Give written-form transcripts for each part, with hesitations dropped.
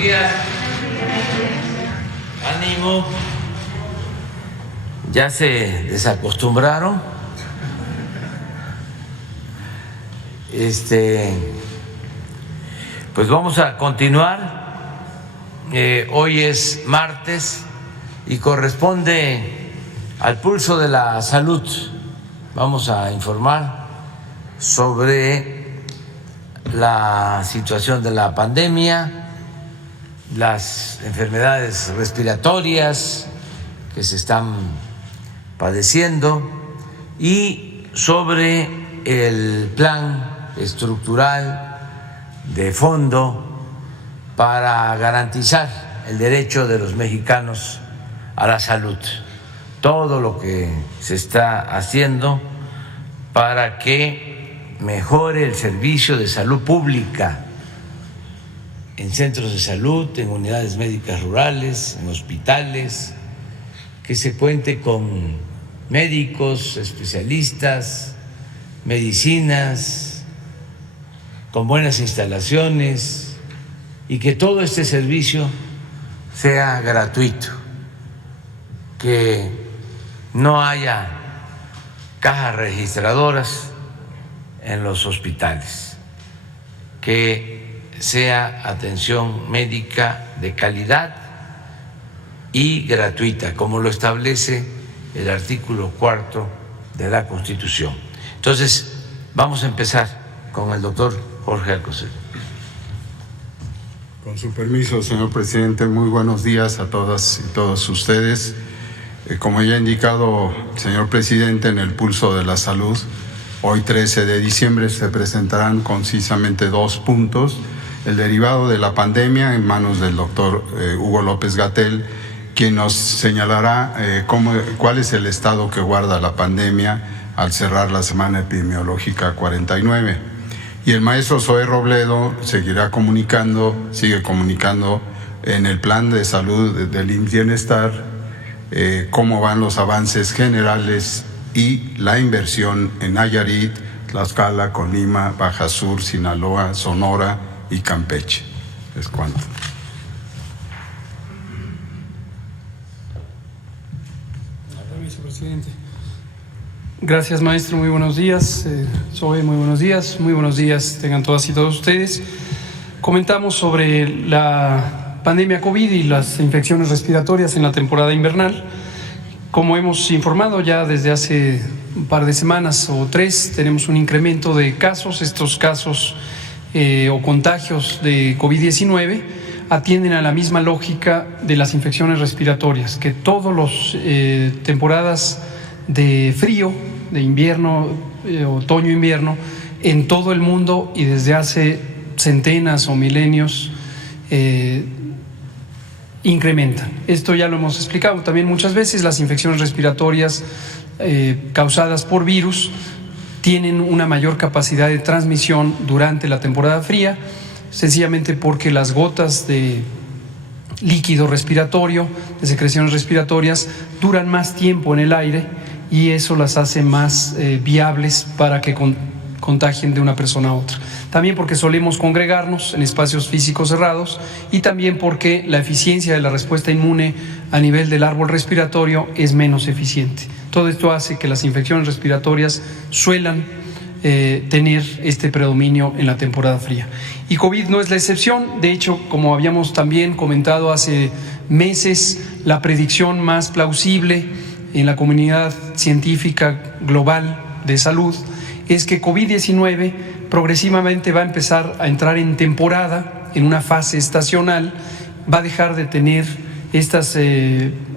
días. Ánimo. Ya se desacostumbraron. Pues vamos a continuar. Hoy es martes y corresponde al pulso de la salud. Vamos a informar sobre la situación de la pandemia, las enfermedades respiratorias que se están padeciendo y sobre el plan estructural de fondo para garantizar el derecho de los mexicanos a la salud. Todo lo que se está haciendo para que mejore el servicio de salud pública en centros de salud, en unidades médicas rurales, en hospitales, que se cuente con médicos, especialistas, medicinas, con buenas instalaciones y que todo este servicio sea gratuito, que no haya cajas registradoras en los hospitales, que sea atención médica de calidad y gratuita, como lo establece el artículo 4 de la Constitución. Entonces, vamos a empezar con el doctor Jorge Alcocer. Con su permiso, señor presidente, muy buenos días a todas y todos ustedes. Como ya ha indicado el señor presidente, en el pulso de la salud, hoy 13 de diciembre se presentarán concisamente 2 puntos. El derivado de la pandemia en manos del doctor Hugo López-Gatell, quien nos señalará cuál es el estado que guarda la pandemia al cerrar la semana epidemiológica 49. Y el maestro Zoé Robledo sigue comunicando en el plan de salud del IMSS Bienestar cómo van los avances generales y la inversión en Nayarit, Tlaxcala, Colima, Baja Sur, Sinaloa, Sonora y Campeche. Es cuanto. Vicepresidente. Gracias, maestro. Muy buenos días. Zoe, muy buenos días. Muy buenos días tengan todas y todos ustedes. Comentamos sobre la pandemia COVID y las infecciones respiratorias en la temporada invernal. Como hemos informado ya desde hace un par de semanas o 3, tenemos un incremento de casos. Estos casos o contagios de COVID-19 atienden a la misma lógica de las infecciones respiratorias, que todas las temporadas de frío, de invierno, otoño-invierno, en todo el mundo y desde hace centenas o milenios incrementan. Esto ya lo hemos explicado también muchas veces. Las infecciones respiratorias causadas por virus tienen una mayor capacidad de transmisión durante la temporada fría, sencillamente porque las gotas de líquido respiratorio, de secreciones respiratorias, duran más tiempo en el aire y eso las hace más viables para que contagien de una persona a otra. También porque solemos congregarnos en espacios físicos cerrados y también porque la eficiencia de la respuesta inmune a nivel del árbol respiratorio es menos eficiente. Todo esto hace que las infecciones respiratorias suelan tener este predominio en la temporada fría. Y COVID no es la excepción. De hecho, como habíamos también comentado hace meses, la predicción más plausible en la comunidad científica global de salud es que COVID-19 progresivamente va a empezar a entrar en temporada, en una fase estacional, va a dejar de tener estas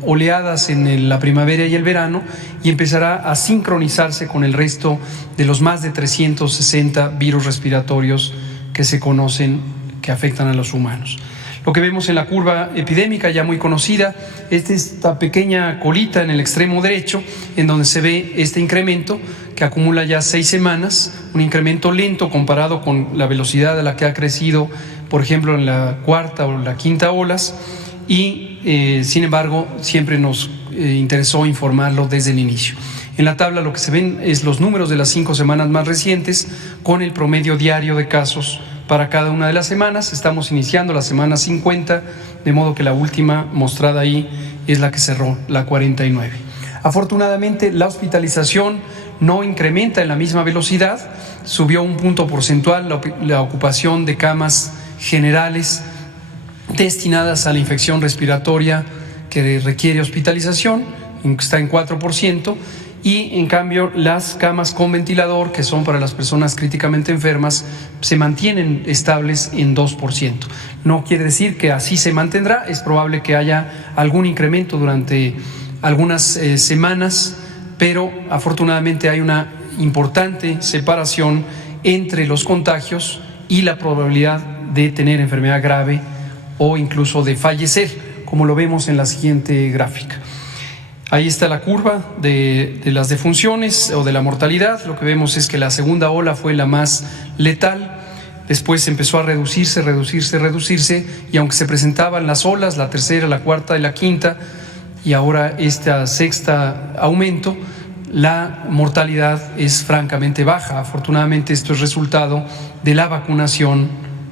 oleadas en la primavera y el verano y empezará a sincronizarse con el resto de los más de 360 virus respiratorios que se conocen que afectan a los humanos. Lo que vemos en la curva epidémica ya muy conocida es esta pequeña colita en el extremo derecho en donde se ve este incremento que acumula ya 6 semanas, un incremento lento comparado con la velocidad a la que ha crecido, por ejemplo, en la cuarta o la quinta olas y sin embargo siempre nos interesó informarlo desde el inicio. En la tabla lo que se ven es los números de las 5 semanas más recientes con el promedio diario de casos para cada una de las semanas. Estamos iniciando la semana 50, de modo que la última mostrada ahí es la que cerró, la 49. Afortunadamente, la hospitalización no incrementa en la misma velocidad, subió un punto porcentual la ocupación de camas generales destinadas a la infección respiratoria que requiere hospitalización, está en 4%, y en cambio las camas con ventilador, que son para las personas críticamente enfermas, se mantienen estables en 2%. No quiere decir que así se mantendrá, es probable que haya algún incremento durante algunas semanas, pero afortunadamente hay una importante separación entre los contagios y la probabilidad de tener enfermedad grave o incluso de fallecer, como lo vemos en la siguiente gráfica. Ahí está la curva de las defunciones o de la mortalidad. Lo que vemos es que la segunda ola fue la más letal, después empezó a reducirse, y aunque se presentaban las olas, la tercera, la cuarta y la quinta, y ahora esta sexta aumento, la mortalidad es francamente baja. Afortunadamente esto es resultado de la vacunación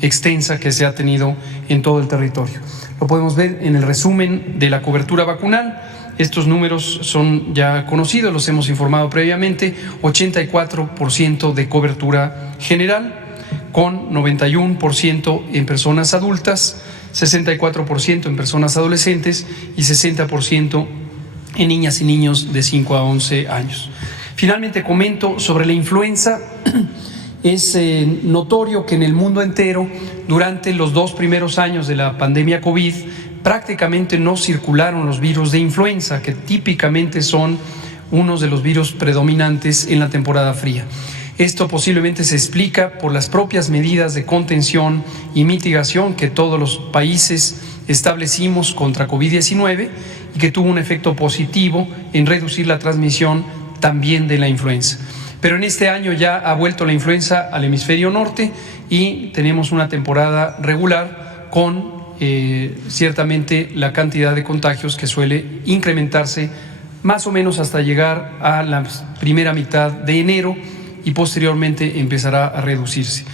extensa que se ha tenido en todo el territorio. Lo podemos ver en el resumen de la cobertura vacunal. Estos números son ya conocidos, los hemos informado previamente. 84% de cobertura general, con 91% en personas adultas, 64% en personas adolescentes y 60% en niñas y niños de 5 a 11 años. Finalmente comento sobre la influenza. Es notorio que en el mundo entero, durante los 2 primeros años de la pandemia COVID, prácticamente no circularon los virus de influenza, que típicamente son unos de los virus predominantes en la temporada fría. Esto posiblemente se explica por las propias medidas de contención y mitigación que todos los países establecimos contra COVID-19 y que tuvo un efecto positivo en reducir la transmisión también de la influenza. Pero en este año ya ha vuelto la influenza al hemisferio norte y tenemos una temporada regular con ciertamente la cantidad de contagios que suele incrementarse más o menos hasta llegar a la primera mitad de enero y posteriormente empezará a reducirse.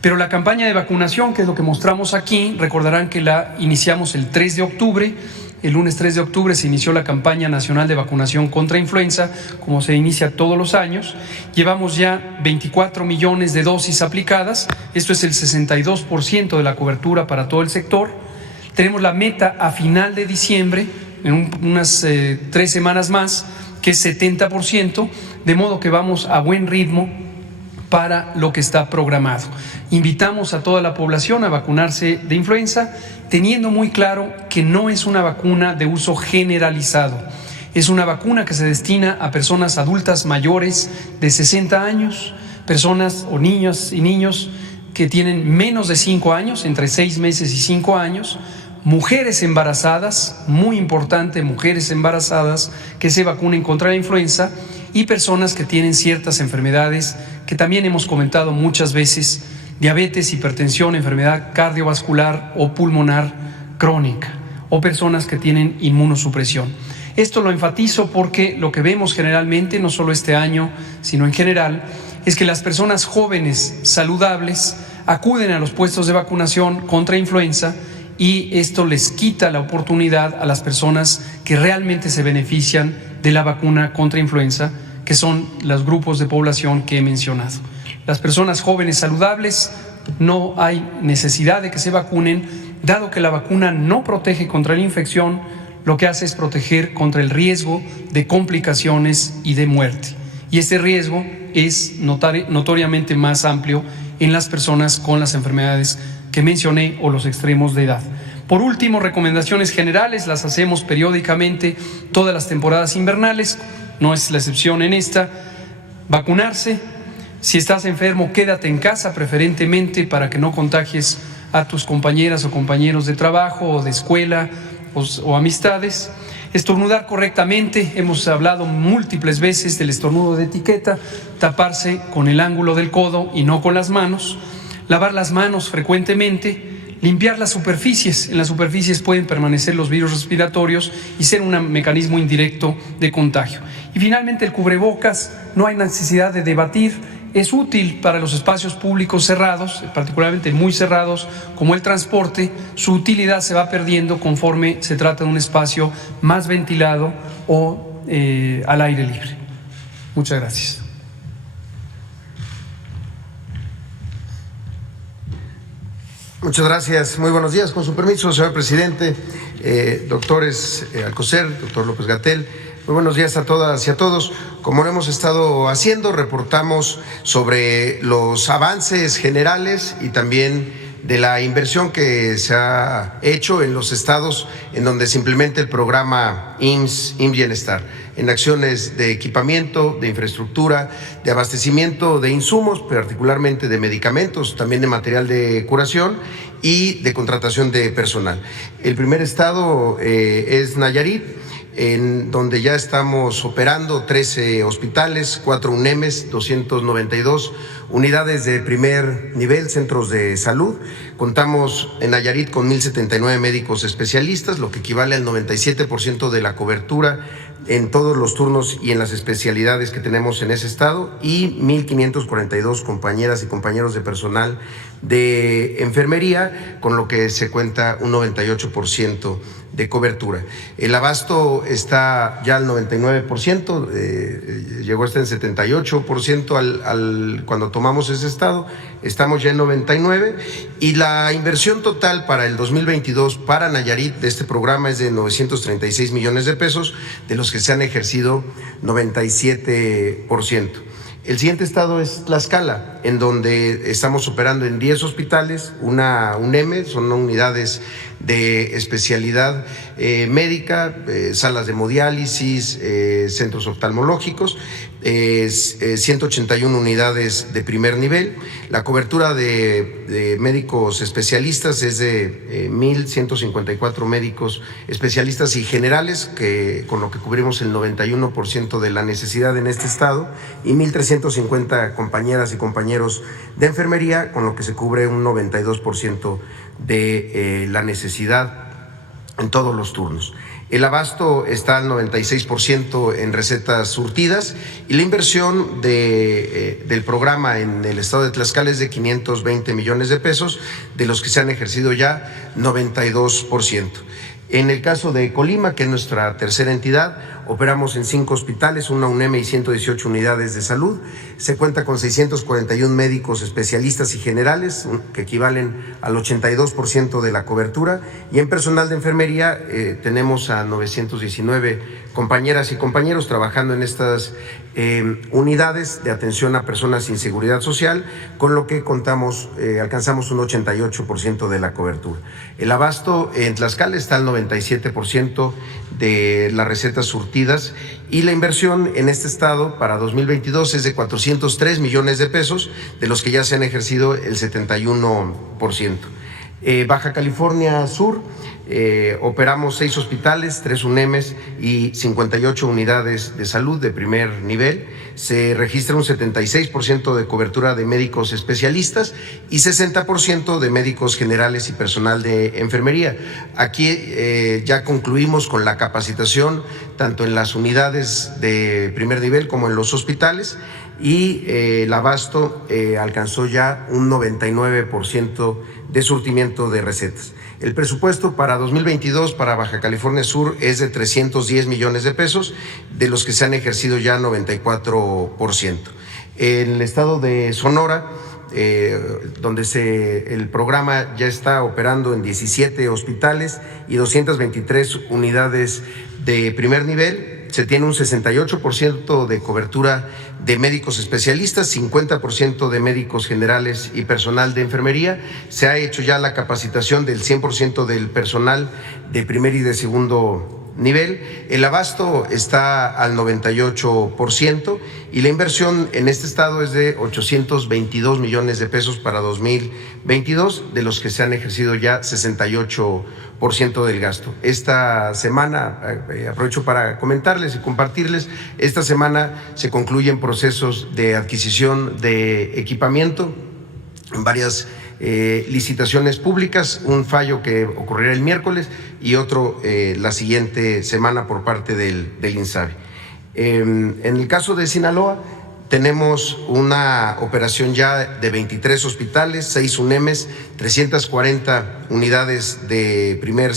Pero la campaña de vacunación, que es lo que mostramos aquí, recordarán que la iniciamos el 3 de octubre. El lunes 3 de octubre se inició la campaña nacional de vacunación contra influenza, como se inicia todos los años. Llevamos ya 24 millones de dosis aplicadas. Esto es el 62% de la cobertura para todo el sector. Tenemos la meta a final de diciembre, en unas 3 semanas más, que es 70%, de modo que vamos a buen ritmo para lo que está programado. Invitamos a toda la población a vacunarse de influenza, teniendo muy claro que no es una vacuna de uso generalizado. Es una vacuna que se destina a personas adultas mayores de 60 años, personas o niñas y niños que tienen menos de 5 años, entre 6 meses y 5 años, mujeres embarazadas, muy importante, mujeres embarazadas que se vacunen contra la influenza, y personas que tienen ciertas enfermedades que también hemos comentado muchas veces: diabetes, hipertensión, enfermedad cardiovascular o pulmonar crónica, o personas que tienen inmunosupresión. Esto lo enfatizo porque lo que vemos generalmente, no solo este año, sino en general, es que las personas jóvenes saludables acuden a los puestos de vacunación contra influenza, y esto les quita la oportunidad a las personas que realmente se benefician de la vacuna contra influenza, que son los grupos de población que he mencionado. Las personas jóvenes saludables no hay necesidad de que se vacunen, dado que la vacuna no protege contra la infección, lo que hace es proteger contra el riesgo de complicaciones y de muerte. Y este riesgo es notoriamente más amplio en las personas con las enfermedades que mencioné o los extremos de edad. Por último, recomendaciones generales, las hacemos periódicamente todas las temporadas invernales, no es la excepción en esta. Vacunarse. Si estás enfermo, quédate en casa, preferentemente para que no contagies a tus compañeras o compañeros de trabajo o de escuela o amistades. Estornudar correctamente, hemos hablado múltiples veces del estornudo de etiqueta, taparse con el ángulo del codo y no con las manos. Lavar las manos frecuentemente, limpiar las superficies. En las superficies pueden permanecer los virus respiratorios y ser un mecanismo indirecto de contagio. Y finalmente el cubrebocas, no hay necesidad de debatir, es útil para los espacios públicos cerrados, particularmente muy cerrados como el transporte. Su utilidad se va perdiendo conforme se trata de un espacio más ventilado o al aire libre. Muchas gracias. Muchas gracias. Muy buenos días. Con su permiso, señor presidente, doctores Alcocer, doctor López-Gatell, muy buenos días a todas y a todos. Como lo hemos estado haciendo, reportamos sobre los avances generales y también de la inversión que se ha hecho en los estados en donde se implementa el programa IMSS Bienestar, en acciones de equipamiento, de infraestructura, de abastecimiento de insumos, particularmente de medicamentos, también de material de curación y de contratación de personal. El primer estado es Nayarit, en donde ya estamos operando 13 hospitales, 4 UNEMES, 292 unidades de primer nivel, centros de salud. Contamos en Nayarit con 1,079 médicos especialistas, lo que equivale al 97% de la cobertura en todos los turnos y en las especialidades que tenemos en ese estado, y 1,542 compañeras y compañeros de personal de enfermería, con lo que se cuenta un 98% de cobertura. El abasto está ya al 99%, llegó hasta en 78% cuando tomamos ese estado, estamos ya en 99%, y la inversión total para el 2022 para Nayarit de este programa es de 936 millones de pesos, de los que se han ejercido 97%. El siguiente estado es Tlaxcala, en donde estamos operando en 10 hospitales, una UNEME, son unidades de especialidad médica, salas de hemodiálisis, centros oftalmológicos, 181 unidades de primer nivel. La cobertura de médicos especialistas es de 1,154 médicos especialistas y generales, con lo que cubrimos el 91% de la necesidad en este estado, y 1,350 compañeras y compañeros de enfermería, con lo que se cubre un 92% de la necesidad en todos los turnos. El abasto está al 96% en recetas surtidas, y la inversión del programa en el estado de Tlaxcala es de 520 millones de pesos, de los que se han ejercido ya 92%. En el caso de Colima, que es nuestra tercera entidad, operamos en 5 hospitales, una UNEME y 118 unidades de salud. Se cuenta con 641 médicos especialistas y generales, que equivalen al 82% de la cobertura. Y en personal de enfermería tenemos a 919 compañeras y compañeros trabajando en estas unidades de atención a personas sin seguridad social, con lo que alcanzamos un 88% de la cobertura. El abasto en Tlaxcala está al 97% de las recetas surtidas, y la inversión en este estado para 2022 es de 403 millones de pesos, de los que ya se han ejercido el 71%. Baja California Sur, operamos 6 hospitales, 3 UNEMES y 58 unidades de salud de primer nivel. Se registra un 76% de cobertura de médicos especialistas y 60% de médicos generales y personal de enfermería. Aquí ya concluimos con la capacitación tanto en las unidades de primer nivel como en los hospitales, y el abasto alcanzó ya un 99% de surtimiento de recetas. El presupuesto para 2022 para Baja California Sur es de 310 millones de pesos, de los que se han ejercido ya 94%. En el estado de Sonora, donde el programa ya está operando en 17 hospitales y 223 unidades de primer nivel, se tiene un 68% de cobertura de médicos especialistas, 50% de médicos generales y personal de enfermería. Se ha hecho ya la capacitación del 100% del personal de primer y de segundo nivel. El abasto está al 98%, y la inversión en este estado es de 822 millones de pesos para 2022, de los que se han ejercido ya 68% del gasto. Esta semana, aprovecho para comentarles y compartirles, esta semana se concluyen procesos de adquisición de equipamiento en varias licitaciones públicas, un fallo que ocurrirá el miércoles y otro la siguiente semana por parte del INSABI. En el caso de Sinaloa, tenemos una operación ya de 23 hospitales, 6 UNEMES, 340 unidades de primer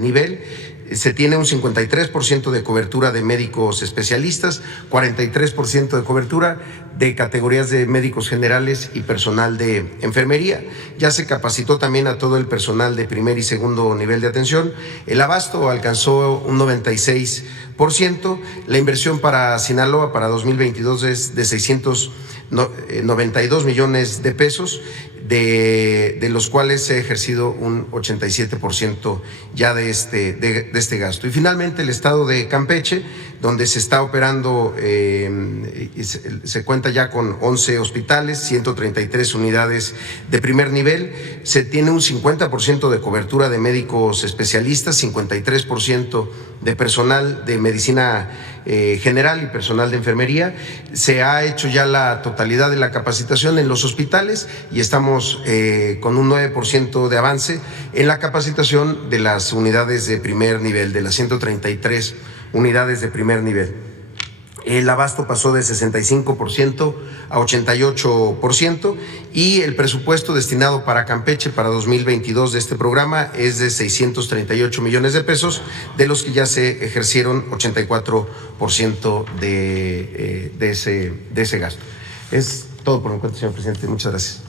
nivel. Se tiene un 53% de cobertura de médicos especialistas, 43% de cobertura de categorías de médicos generales y personal de enfermería. Ya se capacitó también a todo el personal de primer y segundo nivel de atención. El abasto alcanzó un 96%. La inversión para Sinaloa para 2022 es de 692 millones de pesos. De los cuales se ha ejercido un 87% ya de este gasto. Y finalmente el estado de Campeche, donde se está operando, se cuenta ya con 11 hospitales, 133 unidades de primer nivel, se tiene un 50% de cobertura de médicos especialistas, 53% de personal de medicina general y personal de enfermería. Se ha hecho ya la totalidad de la capacitación en los hospitales y estamos con un 9% de avance en la capacitación de las unidades de primer nivel, de las 133 unidades de primer nivel. El abasto pasó de 65% a 88% y el presupuesto destinado para Campeche para 2022 de este programa es de 638 millones de pesos, de los que ya se ejercieron 84% de ese gasto. Es todo por mi cuenta, señor presidente. Muchas gracias.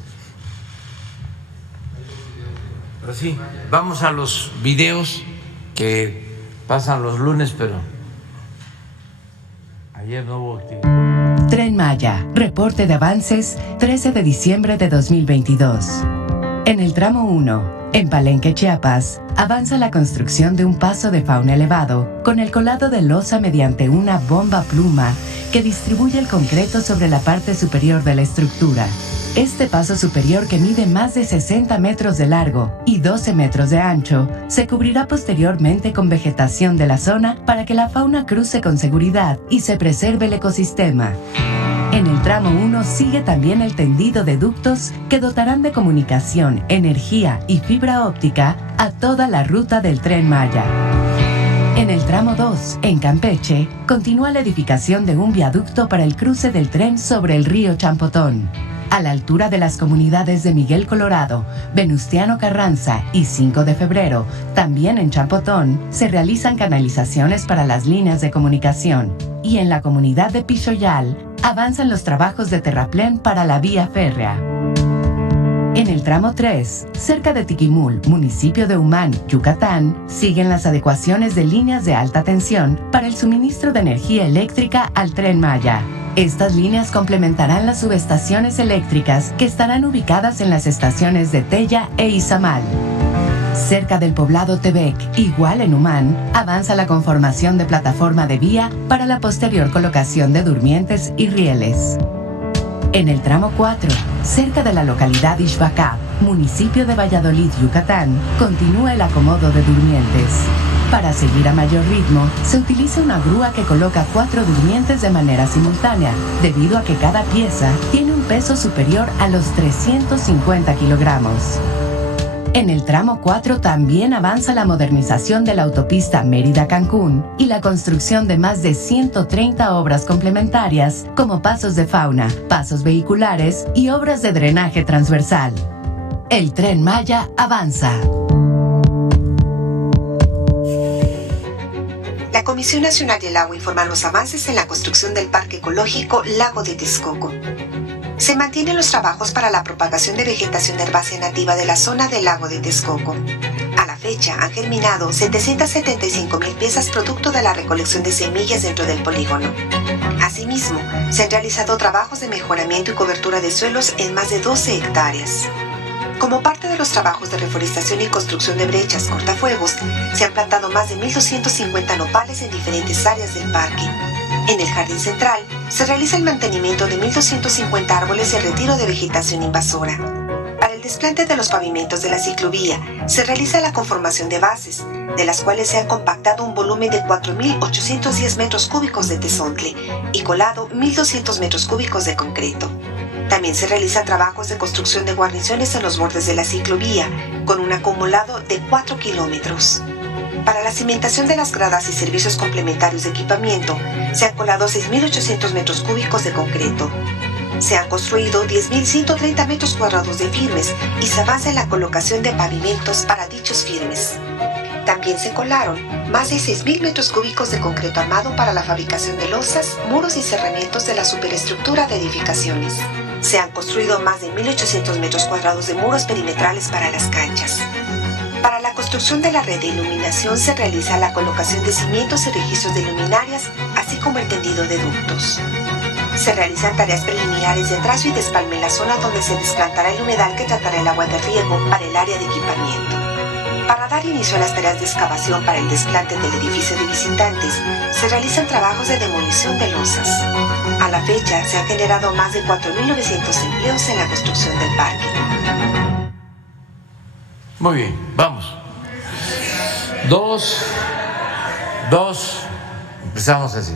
Sí, vamos a los videos que pasan los lunes, pero ayer no hubo actividad. Tren Maya, reporte de avances, 13 de diciembre de 2022. En el tramo 1, en Palenque, Chiapas, avanza la construcción de un paso de fauna elevado con el colado de losa mediante una bomba pluma que distribuye el concreto sobre la parte superior de la estructura. Este paso superior, que mide más de 60 metros de largo y 12 metros de ancho, se cubrirá posteriormente con vegetación de la zona para que la fauna cruce con seguridad y se preserve el ecosistema. En el tramo 1 sigue también el tendido de ductos que dotarán de comunicación, energía y fibra óptica a toda la ruta del Tren Maya. En el tramo 2, en Campeche, continúa la edificación de un viaducto para el cruce del tren sobre el río Champotón. A la altura de las comunidades de Miguel Colorado, Venustiano Carranza y 5 de Febrero, también en Champotón, se realizan canalizaciones para las líneas de comunicación. Y en la comunidad de Pichoyal, avanzan los trabajos de terraplén para la vía férrea. En el tramo 3, cerca de Tiquimul, municipio de Humán, Yucatán, siguen las adecuaciones de líneas de alta tensión para el suministro de energía eléctrica al Tren Maya. Estas líneas complementarán las subestaciones eléctricas que estarán ubicadas en las estaciones de Tella e Izamal. Cerca del poblado Tebek, igual en Humán, avanza la conformación de plataforma de vía para la posterior colocación de durmientes y rieles. En el tramo 4, cerca de la localidad Ixbacab, municipio de Valladolid, Yucatán, continúa el acomodo de durmientes. Para seguir a mayor ritmo, se utiliza una grúa que coloca 4 durmientes de manera simultánea, debido a que cada pieza tiene un peso superior a los 350 kilogramos. En el tramo 4 también avanza la modernización de la autopista Mérida-Cancún y la construcción de más de 130 obras complementarias como pasos de fauna, pasos vehiculares y obras de drenaje transversal. El Tren Maya avanza. La Comisión Nacional del Agua informa los avances en la construcción del Parque Ecológico Lago de Texcoco. Se mantienen los trabajos para la propagación de vegetación herbácea nativa de la zona del lago de Texcoco. A la fecha han germinado 775,000 piezas producto de la recolección de semillas dentro del polígono. Asimismo, se han realizado trabajos de mejoramiento y cobertura de suelos en más de 12 hectáreas. Como parte de los trabajos de reforestación y construcción de brechas cortafuegos, se han plantado más de 1.250 nopales en diferentes áreas del parque. En el jardín central, se realiza el mantenimiento de 1.250 árboles y el retiro de vegetación invasora. Para el desplante de los pavimentos de la ciclovía, se realiza la conformación de bases, de las cuales se ha compactado un volumen de 4.810 metros cúbicos de tezontle y colado 1.200 metros cúbicos de concreto. También se realizan trabajos de construcción de guarniciones en los bordes de la ciclovía, con un acumulado de 4 kilómetros. Para la cimentación de las gradas y servicios complementarios de equipamiento, se han colado 6.800 metros cúbicos de concreto. Se han construido 10.130 metros cuadrados de firmes y se avanza en la colocación de pavimentos para dichos firmes. También se colaron más de 6.000 metros cúbicos de concreto armado para la fabricación de losas, muros y cerramientos de la superestructura de edificaciones. Se han construido más de 1.800 metros cuadrados de muros perimetrales para las canchas. Para la construcción de la red de iluminación se realiza la colocación de cimientos y registros de luminarias, así como el tendido de ductos. Se realizan tareas preliminares de trazo y despalme en la zona donde se desplantará el humedal que tratará el agua de riego para el área de equipamiento. Para dar inicio a las tareas de excavación para el desplante del edificio de visitantes, se realizan trabajos de demolición de losas. A la fecha, se han generado más de 4.900 empleos en la construcción del parque. Muy bien, vamos. Dos. Empezamos así.